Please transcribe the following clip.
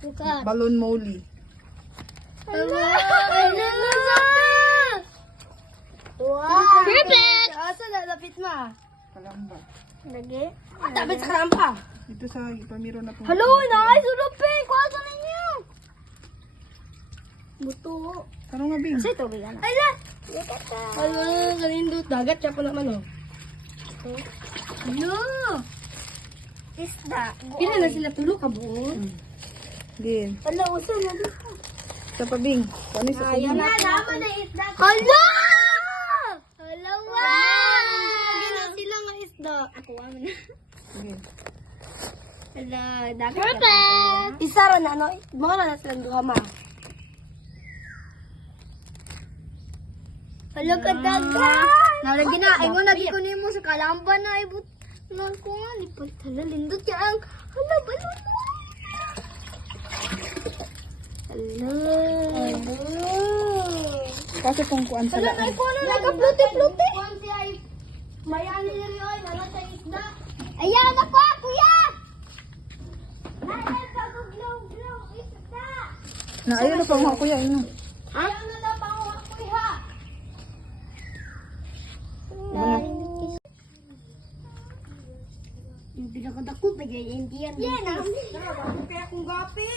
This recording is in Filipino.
Bukat. Balon Molly. Hala! Wow! Perfect! Asa na lapit ma? Kalamba. Lagi? Tapit sa karampa. Ito sa ipamiro na po. Hello, nice! Ulupin! Kuha ninyo! Buto. Ano nga, Bing? Kasi tubig na. Ay, na! Hala, kanindot. Dagat siya pa naman, oh. Ano? Isda. Pila na sila tulo ka buo? Din. Hala, usa na dito. Sa pa, Bing. Paano sa Ayun Bing? na, naman na isda. Hala! Hala, wow! Hindi na sila nga isda. Ako, amin na. Sige. Hala, dagat. Perfect! Isa ra na, no? Mga na silang duha, ma. Hala, kadagan! Nalagi na, ay mo, nagi ko nimo sa kalamba na, ibut. Nan ko nga, lipat. Hala, lindot ka ang. Hala, balon mo. Hala. Kasi kung kuan sa Hala, laan. ay ko na, nagka-pluti-pluti. Kuan siya ay, mayan nila rin, ay, wala sa isda. Ayan ako, kuya! Ayan, paguglaw-glaw, isda. Na ayun na pa mga kuya. Ayun. Ha? Ayan na na, panguha, kuya. Yung pinakadako, pag-iintiyan. Yan, kaya kong gapi.